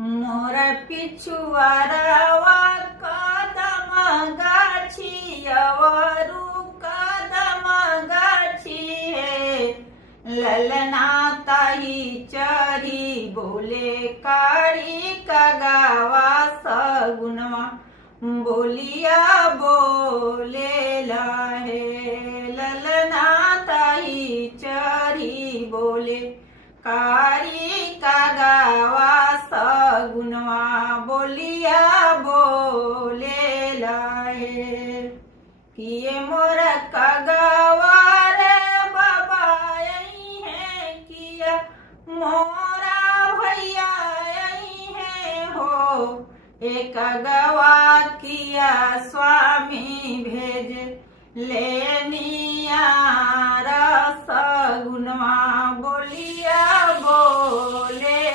मोर पिछुआरवा कदम गाछियवरु कदम गाछी है ललना ताही चरी बोले काड़ी कगावा सगुनवा बोलिया बोले लाहे ललना ताही चरी बोले कारी कागावा सगुनवा बोलिया बोले लाहे किए मोर कगावा रे बाबा यही है किया मोरा भैया यही है हो एक गवा किया स्वामी भेज लेनिया रस गुनवा बोलिया बोले